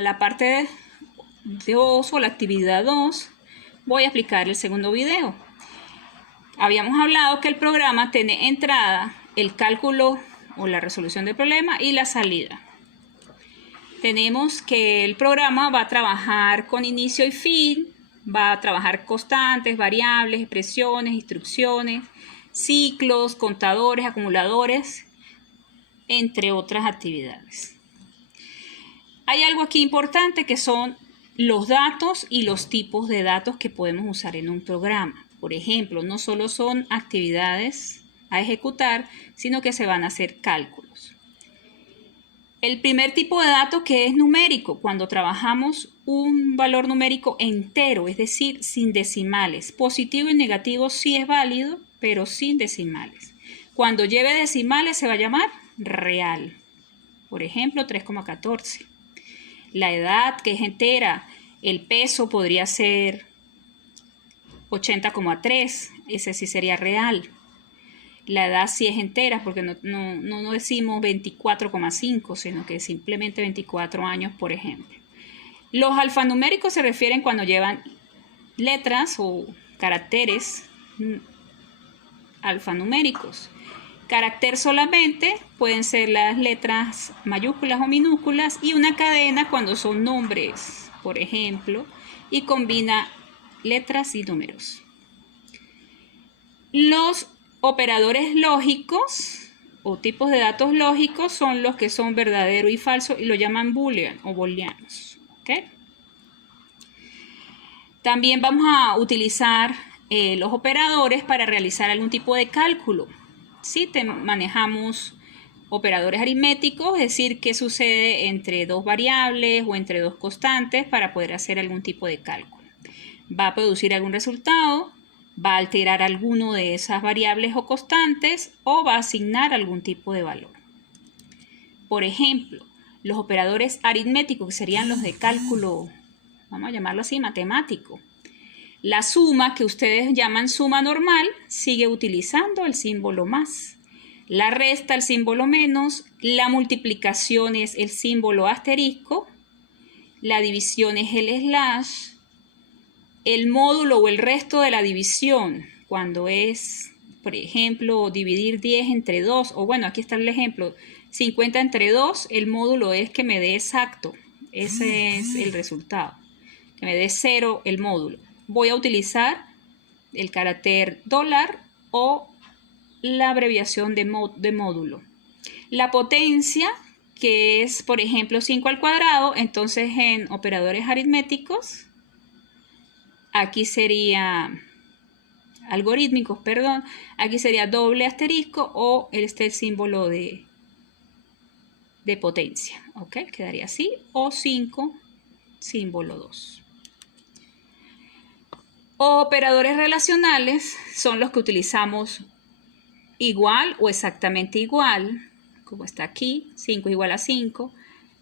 la parte 2 o la actividad 2, voy a explicar el segundo video. Habíamos hablado que el programa tiene entrada, el cálculo o la resolución del problema y la salida. Tenemos que el programa va a trabajar con inicio y fin, va a trabajar constantes, variables, expresiones, instrucciones, ciclos, contadores, acumuladores, entre otras actividades. Hay algo aquí importante que son los datos y los tipos de datos que podemos usar en un programa. Por ejemplo, no solo son actividades a ejecutar, sino que se van a hacer cálculos. El primer tipo de dato que es numérico, cuando trabajamos un valor numérico entero, es decir, sin decimales. Positivo y negativo sí es válido, pero sin decimales. Cuando lleve decimales se va a llamar real. Por ejemplo, 3,14. La edad, que es entera, el peso podría ser 80,3, ese sí sería real. La edad sí es entera porque no decimos 24,5, sino que simplemente 24 años, por ejemplo. Los alfanuméricos se refieren cuando llevan letras o caracteres alfanuméricos. Carácter solamente pueden ser las letras mayúsculas o minúsculas, y una cadena cuando son nombres, por ejemplo, y combina letras y números. Los operadores lógicos o tipos de datos lógicos son los que son verdadero y falso y lo llaman boolean o booleanos. ¿Okay? También vamos a utilizar los operadores para realizar algún tipo de cálculo. ¿Sí? Manejamos operadores aritméticos, es decir, qué sucede entre dos variables o entre dos constantes para poder hacer algún tipo de cálculo. Va a producir algún resultado, va a alterar alguno de esas variables o constantes o va a asignar algún tipo de valor. Por ejemplo, los operadores aritméticos, que serían los de cálculo, vamos a llamarlo así, matemático. La suma, que ustedes llaman suma normal, sigue utilizando el símbolo más. La resta, el símbolo menos. La multiplicación es el símbolo asterisco. La división es el slash. El módulo o el resto de la división, cuando es, por ejemplo, dividir 10 entre 2, o bueno, aquí está el ejemplo, 50 entre 2, el módulo es que me dé exacto. Ese es el resultado, que me dé 0 el módulo. Voy a utilizar el carácter dólar o la abreviación de módulo. La potencia, que es, por ejemplo, 5 al cuadrado, entonces en operadores aritméticos, aquí sería algorítmicos, perdón, aquí sería doble asterisco o este símbolo de potencia, ¿ok? Quedaría así, o 5, símbolo 2. Operadores relacionales son los que utilizamos igual o exactamente igual, como está aquí, 5 igual a 5,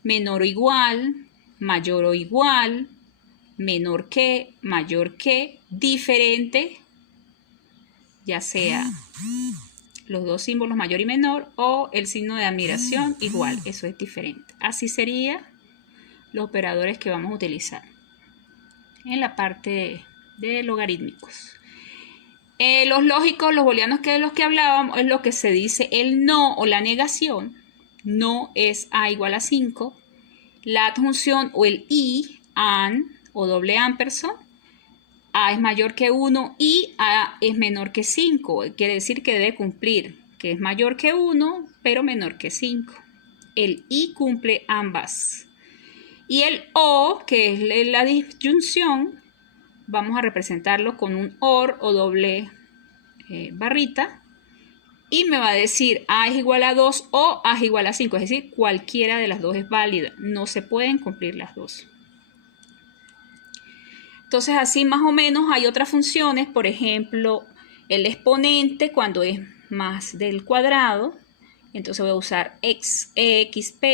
menor o igual, mayor o igual, menor que, mayor que, diferente, ya sea los dos símbolos mayor y menor o el signo de admiración igual, eso es diferente. Así serían los operadores que vamos a utilizar en la parte de logarítmicos. Los lógicos, los booleanos, que de los que hablábamos, es lo que se dice el no o la negación. No es a igual a 5. La adjunción o el y, and o doble ampersand. A es mayor que 1 y A es menor que 5. Quiere decir que debe cumplir, que es mayor que 1, pero menor que 5. El y cumple ambas. Y el o, que es la disyunción, vamos a representarlo con un OR o doble barrita. Y me va a decir A es igual a 2 o A es igual a 5. Es decir, cualquiera de las dos es válida. No se pueden cumplir las dos. Entonces, así más o menos hay otras funciones. Por ejemplo, el exponente cuando es más del cuadrado. Entonces voy a usar exp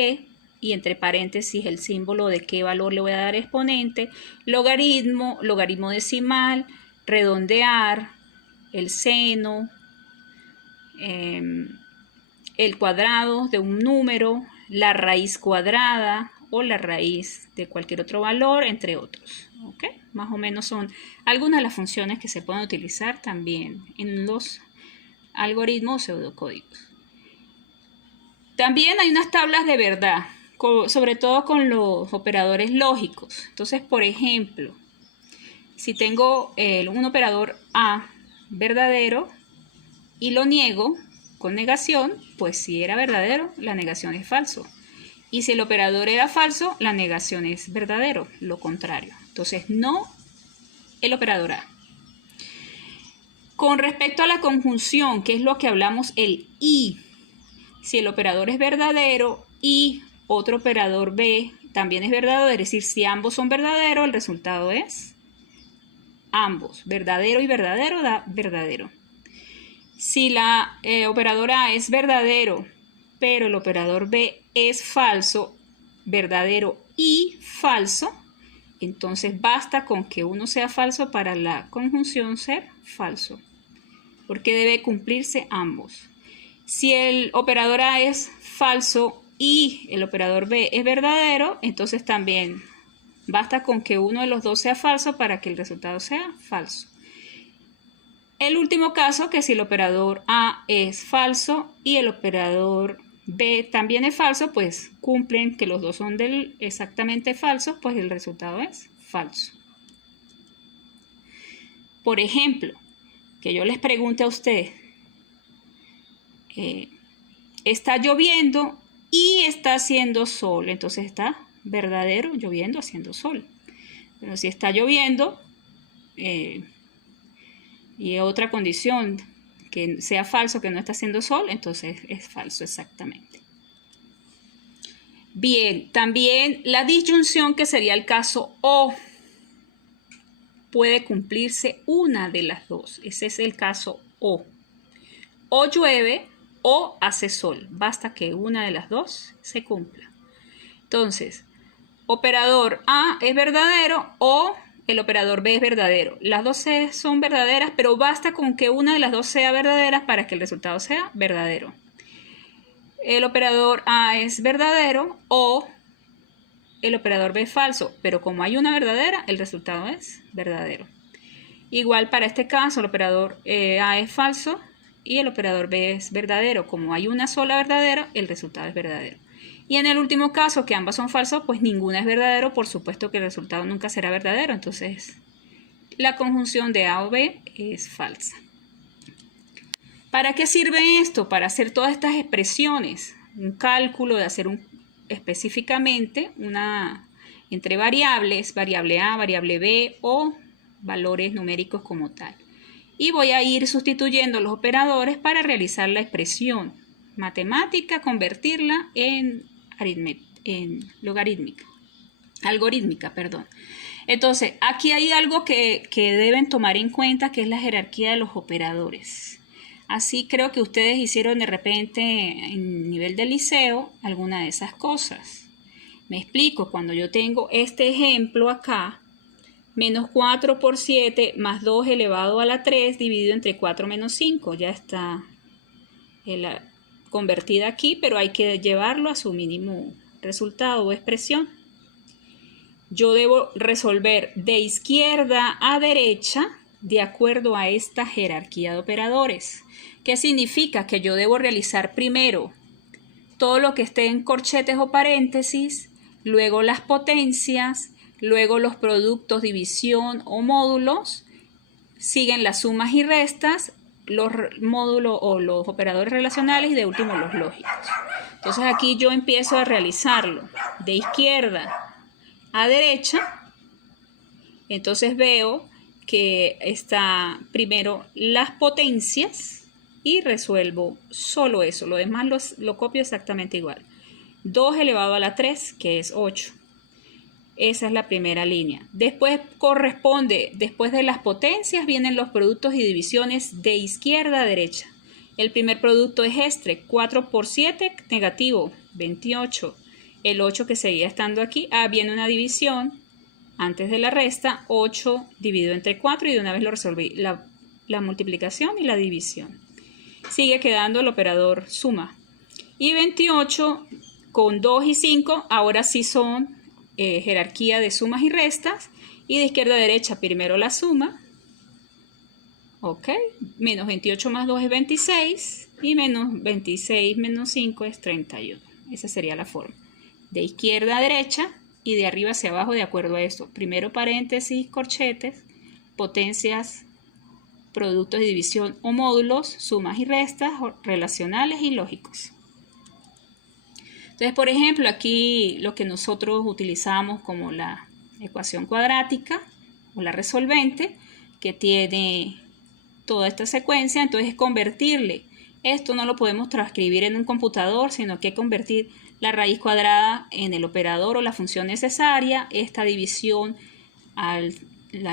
y entre paréntesis el símbolo de qué valor le voy a dar exponente. Logaritmo, logaritmo decimal, redondear, el seno, el cuadrado de un número, la raíz cuadrada o la raíz de cualquier otro valor, entre otros. ¿Ok? Más o menos son algunas de las funciones que se pueden utilizar también en los algoritmos o pseudocódigos. También hay unas tablas de verdad, sobre todo con los operadores lógicos. Entonces, por ejemplo, si tengo un operador A verdadero y lo niego con negación, pues si era verdadero, la negación es falso. Y si el operador era falso, la negación es verdadero, lo contrario. Entonces, no el operador A. Con respecto a la conjunción, que es lo que hablamos, el y. Si el operador es verdadero y otro operador B también es verdadero, es decir, si ambos son verdaderos, el resultado es ambos. Verdadero y verdadero da verdadero. Si la operadora A es verdadero, pero el operador B es falso, verdadero y falso, entonces basta con que uno sea falso para la conjunción ser falso, porque debe cumplirse ambos. Si el operador A es falso y el operador B es verdadero, entonces también basta con que uno de los dos sea falso para que el resultado sea falso. El último caso, que si el operador A es falso y el operador B también es falso, pues cumplen que los dos son exactamente falsos, pues el resultado es falso. Por ejemplo, que yo les pregunte a ustedes, está lloviendo y está haciendo sol, entonces está verdadero lloviendo haciendo sol. Pero si está lloviendo y otra condición que sea falso, que no está haciendo sol, entonces es falso exactamente. Bien, también la disyunción, que sería el caso O, puede cumplirse una de las dos. Ese es el caso O. O llueve o hace sol. Basta que una de las dos se cumpla. Entonces, operador A es verdadero o el operador B es verdadero. Las dos son verdaderas, pero basta con que una de las dos sea verdadera para que el resultado sea verdadero. El operador A es verdadero o el operador B es falso, pero como hay una verdadera, el resultado es verdadero. Igual para este caso, el operador A es falso y el operador B es verdadero. Como hay una sola verdadera, el resultado es verdadero. Y en el último caso, que ambas son falsos, pues ninguna es verdadero, por supuesto que el resultado nunca será verdadero. Entonces, la conjunción de A o B es falsa. ¿Para qué sirve esto? Para hacer todas estas expresiones. Un cálculo de hacer específicamente entre variables, variable A, variable B o valores numéricos como tal. Y voy a ir sustituyendo los operadores para realizar la expresión matemática, convertirla en algorítmica. Entonces, aquí hay algo que deben tomar en cuenta, que es la jerarquía de los operadores. Así creo que ustedes hicieron de repente en nivel de liceo alguna de esas cosas. Me explico, cuando yo tengo este ejemplo acá, menos 4 por 7 más 2 elevado a la 3 dividido entre 4 menos 5. Ya está convertida aquí, pero hay que llevarlo a su mínimo resultado o expresión. Yo debo resolver de izquierda a derecha de acuerdo a esta jerarquía de operadores. ¿Qué significa? Que yo debo realizar primero todo lo que esté en corchetes o paréntesis, luego las potencias, luego los productos, división o módulos, siguen las sumas y restas, los módulos o los operadores relacionales y de último los lógicos. Entonces aquí yo empiezo a realizarlo de izquierda a derecha. Entonces veo que está primero las potencias y resuelvo solo eso. Lo demás lo copio exactamente igual. 2 elevado a la 3, que es 8. Esa es la primera línea. Después después de las potencias vienen los productos y divisiones de izquierda a derecha. El primer producto es este, 4 por 7, negativo, 28. El 8 que seguía estando aquí, viene una división antes de la resta, 8 dividido entre 4 y de una vez lo resolví, la multiplicación y la división. Sigue quedando el operador suma. Y 28 con 2 y 5, ahora sí son jerarquía de sumas y restas. Y de izquierda a derecha, primero la suma. Ok, menos 28 más 2 es 26 y menos 26 menos 5 es 31. Esa sería la forma. De izquierda a derecha y de arriba hacia abajo de acuerdo a esto. Primero paréntesis, corchetes, potencias, productos de división o módulos, sumas y restas, relacionales y lógicos. Entonces, por ejemplo, aquí lo que nosotros utilizamos como la ecuación cuadrática o la resolvente, que tiene toda esta secuencia, entonces es convertirle. Esto no lo podemos transcribir en un computador, sino que convertir la raíz cuadrada en el operador o la función necesaria, esta división al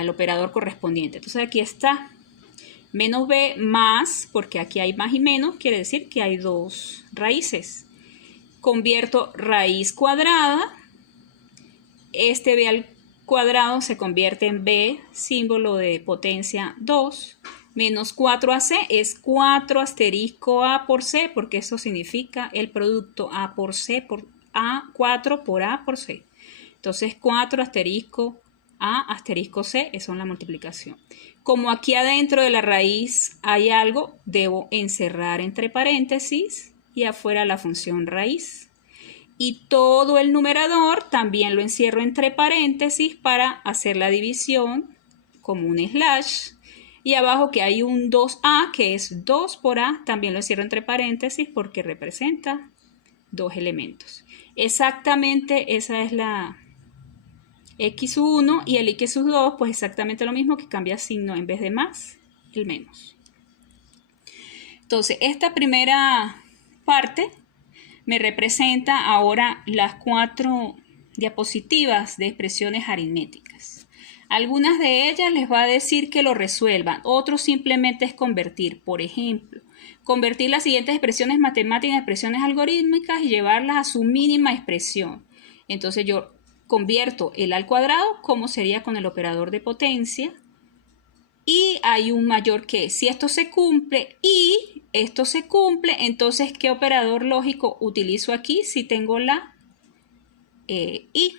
operador correspondiente. Entonces aquí está menos b más, porque aquí hay más y menos, quiere decir que hay dos raíces. Convierto raíz cuadrada, este b al cuadrado se convierte en b, símbolo de potencia 2, menos 4ac es 4 asterisco a por c, porque eso significa el producto a por c por a, 4 por a por c. Entonces 4 asterisco a asterisco c, eso es la multiplicación. Como aquí adentro de la raíz hay algo, debo encerrar entre paréntesis y afuera la función raíz. Y todo el numerador también lo encierro entre paréntesis para hacer la división como un slash. Y abajo que hay un 2a, que es 2 por a, también lo encierro entre paréntesis porque representa dos elementos. Exactamente esa es la x1 y el x2, pues exactamente lo mismo, que cambia signo en vez de más, el menos. Entonces, esta primera parte me representa ahora las 4 diapositivas de expresiones aritméticas. Algunas de ellas les va a decir que lo resuelvan, otros simplemente es convertir. Por ejemplo, convertir las siguientes expresiones matemáticas en expresiones algorítmicas y llevarlas a su mínima expresión. Entonces yo convierto el al cuadrado como sería con el operador de potencia. Y hay un mayor que, si esto se cumple y esto se cumple, entonces ¿qué operador lógico utilizo aquí? Si tengo la y,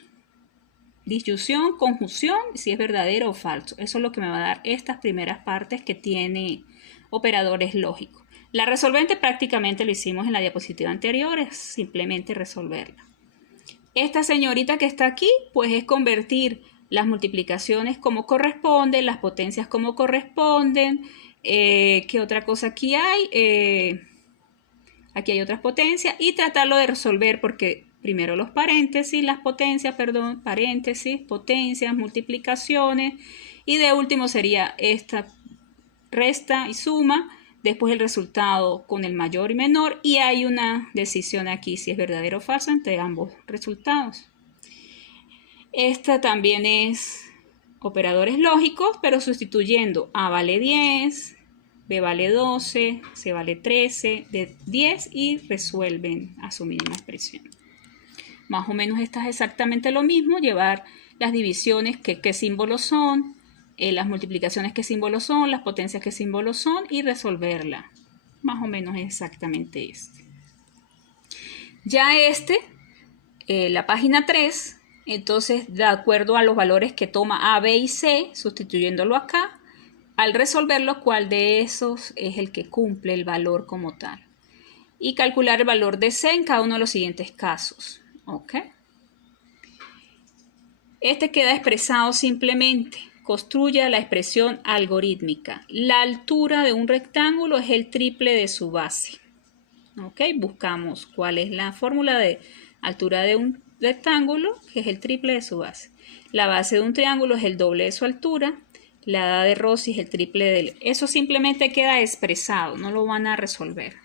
disyunción, conjunción, si es verdadero o falso. Eso es lo que me va a dar estas primeras partes que tiene operadores lógicos. La resolvente prácticamente lo hicimos en la diapositiva anterior, es simplemente resolverla. Esta señorita que está aquí, pues es convertir las multiplicaciones como corresponden, las potencias como corresponden. ¿Qué otra cosa aquí hay? Aquí hay otras potencias y tratarlo de resolver porque primero los paréntesis, las potencias, perdón, paréntesis, potencias, multiplicaciones y de último sería esta resta y suma, después el resultado con el mayor y menor y hay una decisión aquí si es verdadero o falso entre ambos resultados. Esta también es operadores lógicos, pero sustituyendo A vale 10, B vale 12, C vale 13, D 10 y resuelven a su mínima expresión. Más o menos esta es exactamente lo mismo, llevar las divisiones, qué símbolos son, las multiplicaciones, qué símbolos son, las potencias, qué símbolos son y resolverla. Más o menos es exactamente este. Ya la página 3, entonces de acuerdo a los valores que toma A, B y C, sustituyéndolo acá, al resolverlo, cuál de esos es el que cumple el valor como tal. Y calcular el valor de C en cada uno de los siguientes casos. ¿Ok? Este queda expresado simplemente. Construya la expresión algorítmica. La altura de un rectángulo es el triple de su base. ¿Ok? Buscamos cuál es la fórmula de altura de un rectángulo, que es el triple de su base. La base de un triángulo es el doble de su altura. La edad de Rossi es el triple de... Eso simplemente queda expresado, no lo van a resolver.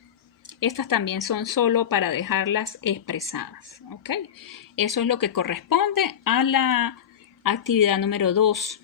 Estas también son solo para dejarlas expresadas. ¿Ok? Eso es lo que corresponde a la actividad número 2.